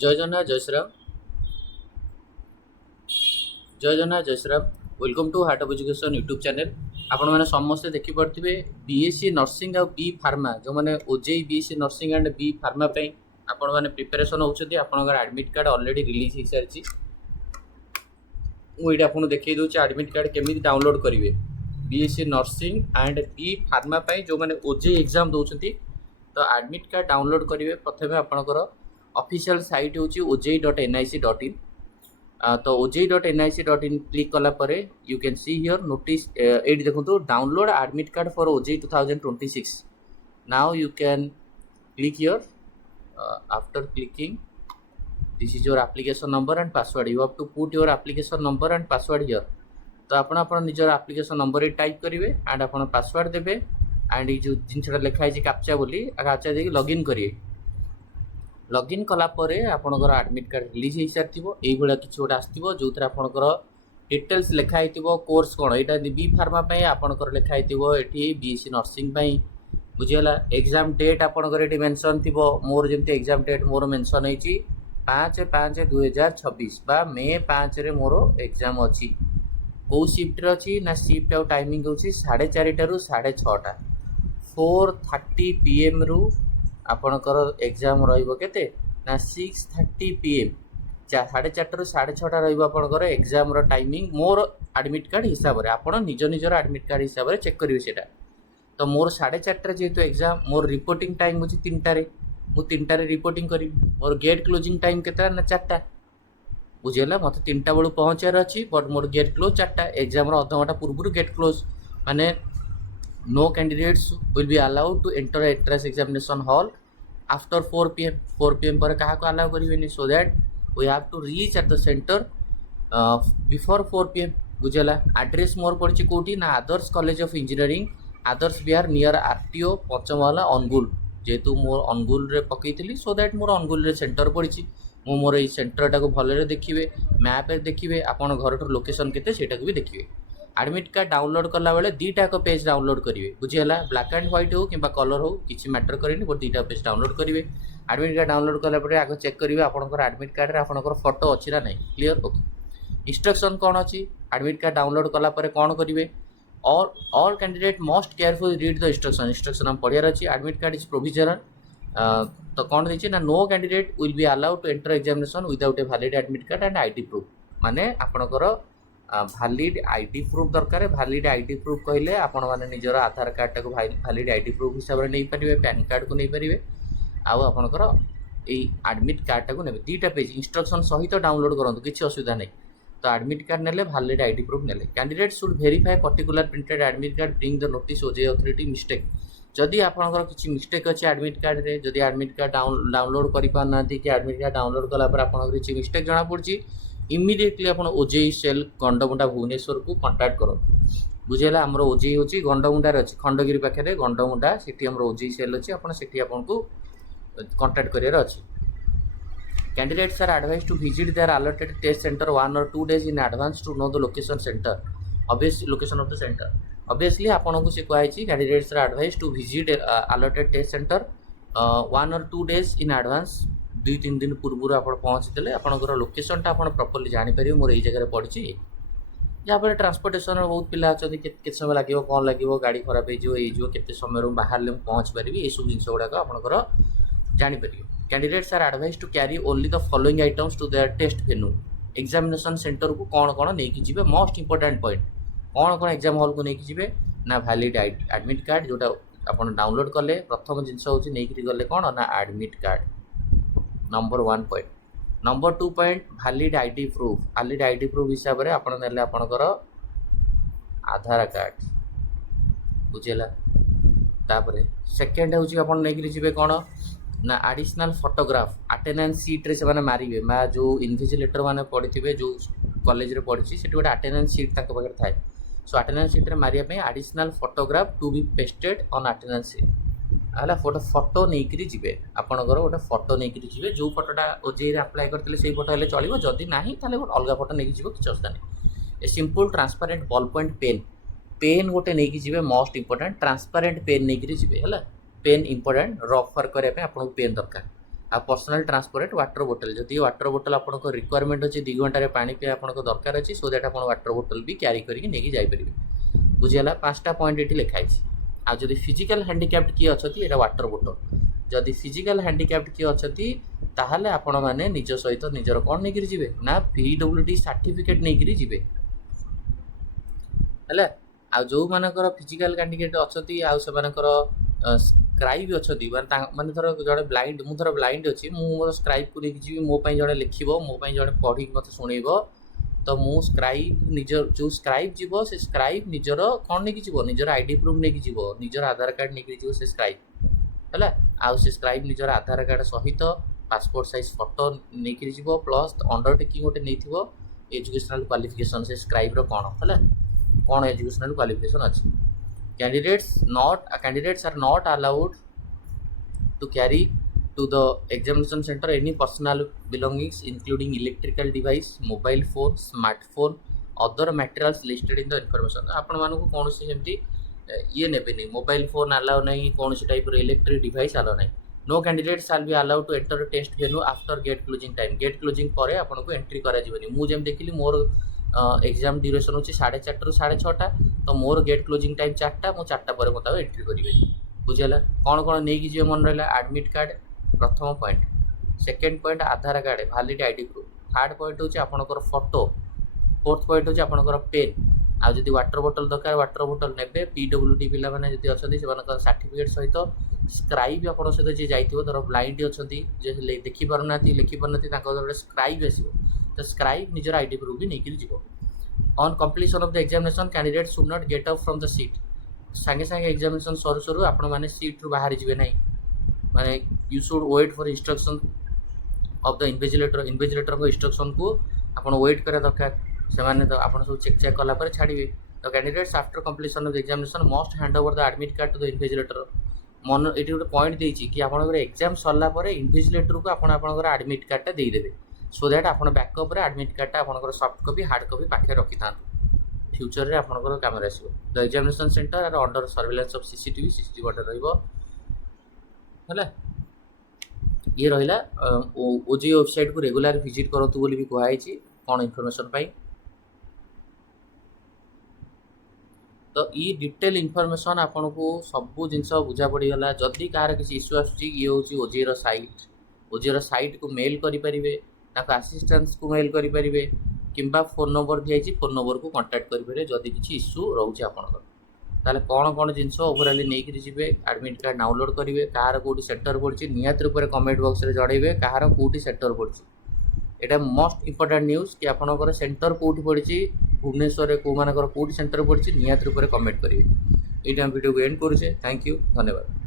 जय जगन्नाथ जय श्री राम जय जगन्नाथ जय Shri Ram welcome to heart of education YouTube channel. आपण मैंने समस्ते देखिपे बीएससी नर्सिंग आ बी फार्मा जो मैंने OJEE BSc nursing and B pharma आपण मैंने प्रिपेरेसन होती आपंकर आडमिट कार्ड ऑलरेडी रिलीज हो सारी मुझे आपको देखिए दूसरी आडमिट कार्ड केमी डाउनलोड करेंगे BSc nursing and B pharma जो मैंने ओजेई एग्जाम दौरान तो आडमिट कार्ड डाउनलोड करेंगे। प्रथम आपंकर ऑफिशियल साइट हूँ oj.nic.in तो oj.nic.in क्लिक कलापर you can see here notice ये देखो download admit card for OJEE 2026। Now you can click here after clicking this is your application number and password you have to put your application number and password here. तो आपन निजर application number type करेंगे and आप password देवे and ये जो जिनसा लिखाई captcha बोली कैप्चा देके लॉगिन करिए। लॉगिन कलापर आपंकर आडमिट कार्ड रिलीज हो सारी ये किसी गोटे आसो जो थे आपंकर डिटेल्स लिखाई कोर्स कौन यहाँ बी फार्मा आपंकर लिखाई ये बीएससी नर्सिंग बुझीगला। एग्जाम डेट आपंकर ये मेंशन थी मोर जमी एग्जाम डेट मोर मेंशन होती 5/5/2026 बा मे 5 रे मोर एग्जाम अच्छी कौ शिफ्ट अच्छी ना शिफ्ट आउ टाइमिंग हो 4:30 रू 6:30 4:30 PM रु आपणकर एग्जाम रहिबो ना 6:30 PM 4:30 रू 6:30 रहिबो आपणकर एग्जाम रो टाइमिंग मोर एडमिट कार्ड हिसाब रे आपण निज निजर एडमिट कार्ड हिसाब रे चेक करिवे सेटा। तो मोर 4:30 जेहेतु एग्जाम मोर रिपोर्टिंग टाइम होची 3टा रे मु 3टा रे रिपोर्टिंग करी मोर गेट क्लोजिंग टाइम केता ना 4टा बुझेला मते 3टा बेलू पहुंचार अछि बट मोर गेट क्लोज 4टा एग्जाम रो आधा घंटा पूर्व गेट क्लोज माने no candidates will be allowed to enter entrance examination hall after 4 PM 4 PM पर कहा को allow करिवेनी so that we have to reach at the center before 4 PM बुझला। एड्रेस मोर पड़ी कोटी ना Adarsha college of engineering Adarsha Bihar near RTO Panchamahala Angul जेहेतु मोर अनुगुल रे पकईली सो दैट मोर अनुगुल रे सेंटर पड़ी मु मोर ये सेंटर टाको भलरे देखिए मैप देखिए आपण घर लोकेशन केते सेटा को भी देखिए। एडमिट कार्ड डाउनलोड कला बेले दीटा पेज डाउनलोड करेंगे बुझीगला ब्लैक एंड व्हाइट हो कि कलर हो किसी मैटर करेनि बट दीटा पेज डाउनलोड करेंगे। एडमिट कार्ड डाउनलोड कलापर आगे चेक करेंगे आपंकर एडमिट कार्ड आपंकर फोटो अच्छी ना नहीं क्लीयर ओके। इंस्ट्रक्शन कौन अच्छी एडमिट कार्ड डाउनलोड कलापर कौन करेंगे all candidate must careful read the instruction हम पढ़ियार अच्छी एडमिट कार्ड इज प्रोविजनल तो कौन देखिए ना no candidate will be allowed to enter examination without a valid admit card and ID proof माने आपंकर भैलिड आईडी प्रूफ दरकार। भैलिड आईडी प्रूफ कहले आपण माने निजर आधार कार्ड टाको भैलिड आईडी प्रूफ हिसाब रे नै परिबे पैन कार्ड को नै परिबे आउ आपनकर ए एडमिट कार्ड टाको नेबे दीटा पेज इंस्ट्रक्शन सहित डाउनलोड करंतु किछि असुविधा नै। तो एडमिट कार्ड नेले भैलिड आईडी प्रूफ नेले candidate should verify particular printed admit card bring the notice ओजे अथॉरिटी मिस्टेक जदि आपनकर किछि मिस्टेक अछि एडमिट कार्ड रे जदि एडमिट कार्ड डाउनलोड करि पानांती कि एडमिट कार्ड डाउनलोड कला पर आपनकर किछि मिस्टेक जणा पड़छि इमिडिएटली आप ओजेई सेल गंडमुंडा भुवनेश्वर को कांटेक्ट करो बुझेला। आमर ओजेई होची गंडमुंडा रे अछि खंडगिरी पाखे गंडमुंडा सेठी आमर ओजेई सेल अछि आपण सेठी आपन को कांटेक्ट करियर अछि। Candidates are advise to visit their allotted test centre 1 or 2 days in advance to know the location centre obvious location of the centre obviously आपन को से कहै candidates are advise to visit allotted test centre 1 or 2 days in advance 2-3 दिन पूर्व आप पहुँचीदे आपंकर location टा properly जानीपर मोर ये जगह पड़ी जहाँपर ट्रांसपोर्टेशन बहुत पिला अच्छा के समय लगे कौन लगे गाड़ी खराब हो केते समय बाहर पहुँच पारि ये सब जिन गुड़ाक आपंकर जानीपर। Candidates are advise to carry only the following items to their test venue examination centre को कौन कौन नहीं जी मोस्ट इंपोर्टेंट पॉइंट कौन कौन एग्जाम हॉल को लेकिन जी ना वैलिड एडमिट कार्ड जोटा आप डाउनलोड कले प्रथम जिनस हूँ नहीं गले कौन ना admit card number 1 point. Number 2 point valid ID proof हिसाब से आपड़ ने आपणकर आधार कार्ड बुझेगा। तापर सेकेंड हूँ आप नहीं कौन ना एडिशनल फोटोग्राफ अटेंडेंस सीट रे से मारे जो इनविजिलेटर मैंने पढ़ी जो कॉलेज रे पढ़ी से गोटे अटेंडेंस सीट पाखे थाए सो अटेंडेंस सीट रे मारिया additional photograph to be pasted on attendance sheet है फोटो नहीं करी जीवे आपणकर गोटे फोटो नहीं करी जीवे जो फोटोटा ओजेई अप्लाई करते से फोटो हेल्ले चलो जदि ना अलग फोटो नहीं जीव किसी असुविधा नहीं। A simple transparent ball point pen गोटे नहीं जीवे मोस्ट इंपोर्टेंट ट्रांसपेरेंट पेन नहीं करी जीवे है पेन इंपोर्टेंट रफ वर्क करने आपको पेन दरकार आ पर्सनल ट्रांसपोर्ट वाटर बोतल जदि वाटर बोतल आपको रिक्वायरमेंट अच्छी 2 घंटे पानी पीवा आपको दरकार अच्छी सो दैट आप वाटर बोतल भी क्यारी करके नहीं जापर बुझीगला 5टा पॉइंट ये लिखाई आ जदि फिजिकल हैंडिकैप्ड किए अच्छा ये वाटर बोतल जदि फिजिकल हैंडिकैप्ड किए अच्छा ताहले आपण मैंने निज सहित निजर कौन नहीं जी ना PWD सर्टिफिकेट नहीं जी है आ जो मानकर फिजिकल हैंडिकैप्ड अच्छा आर स्क्राइब अच्छा माने थर जड़े ब्लाइंड मुझे थर ब्लाइंड अच्छी मोर स्क्राइब को लेकिन जी मोपाई जड़े लिख मोपाई जड़े पढ़ी मत शुणब तो मु स्क्राइब निजर जो स्क्राइब जीव से स्क्राइब निजर कौन नहीं जीव निजर आईडी प्रूफ नहीं जीव निजर आधार कार्ड नहीं जीव से स्क्राइब है आउ से स्क्राइब निजर आधार कार्ड सहित पासपोर्ट साइज फोटो नहीं जीव प्लस अंडरटेकिंग गोटे नहीं एजुकेशनल क्वालिफिकेशन से स्क्राइब रो कौन है कौन एजुकेशनल क्वालिफिकेशन अच्छी candidates are not allowed to carry to the examination center any personal belongings including electrical device, mobile phone, smartphone, other materials listed in the information. आपण मानको कौन सी सेमती ये नेबे नहीं मोबाइल फोन अलाउ नहीं कौन सी टाइप इलेक्ट्रिक डिवाइस अलाउ नहीं. No candidate shall be allow to enter test venue after gate closing time. Gate closing पर आपको एंट्री करा जीवनी. मु जेम देखिली मोर एग्जाम ड्यूरेशन होची 4:30 रु 6:30 तो मोर गेट क्लोजिंग टाइम 4टा मु 4टा पर मत एंट्री करिवे बुझेला. कौन कौन नहीं जीव मन रहा एडमिट कार्ड प्रथम point, second point Aadhaar card valid ID proof, third point होची आपनकर फोटो, फोर्थ पॉइंट होची आपनकर पेन. आ जदि वाटर बोतल दरकार वाटर बोतल नेबे. PWD पिला माने जदि अछंती सेमानकर सर्टिफिकेट सहित स्क्राइब आपण सहित जे जाइथिबो धर ब्लाइंड अछंती जे देखि पारनाती लिखि पारनाती ताको स्क्राइब आसीबो तो स्क्राइब निजर आईडी प्रूफ भी नहीं जीव. On completion of the examination candidate should not get up from the seat. सांगे सांगे एग्जामिनेशन सरू सरू आपण माने सीट रु बाहर जीवे नहीं माने you should wait for instruction of the invigilator. Invigilator को इंस्ट्रक्शन को आपण वेट करे दरकार से माने तो आपण सब चेक कला पर छाड़िबे. तो candidates after completion of the examination must hand over the admit card to the invigilator. मन ये गोटे पॉइंट देछि कि आपण एग्जाम सरला पर इन्विजिलेटर को आपण एडमिट कार्डटा दे देबे सो दैट आप बैकअप एडमिट कार्डटा आपंकर सॉफ्ट कॉपी हार्ड कॉपी पाखे रखी था फ्यूचर रे आपंकर काम आसो. The examination centre are under surveillance of CCTV गोटे रहा ये रहा. ओजेई वेबसाइट को रेगुलर विजिट करूँ बोली भी कहुई कौन इनफॉरमेशन पाई. तो ये डिटेल इनफॉरमेशन आपन को सबू जिनस बुझा पड़गला. जदि कहार किसी इश्यू आसूँ ये हूँ ओजेई साइट, ओजेई साइट को मेल करें असिस्टेंस को मेल करेंगे किंबा फोन नंबर दिखाई फोन नंबर को कांटेक्ट करेंगे जदि किसी इश्यू रोचे आपंकर. ताले कौन कौन जिनस ओवरऑल नहीं जी एडमिट कार्ड डाउनलोड करेंगे. कहार कौटी सेंटर पड़ी निहाती रूप में कमेंट बॉक्स में जनइबे कहार कौटी सेंटर पड़ी. यहाँ मोस्ट इंपोर्टेंट न्यूज कि आपंकर सेंटर कौटी पड़ी भुवनेश्वर कौ मानकर कौटी सेंटर पड़ी निहाती रूप में कमेंट करेंगे. ये वीडियो को एंड करुचे. थैंक यू, धन्यवाद.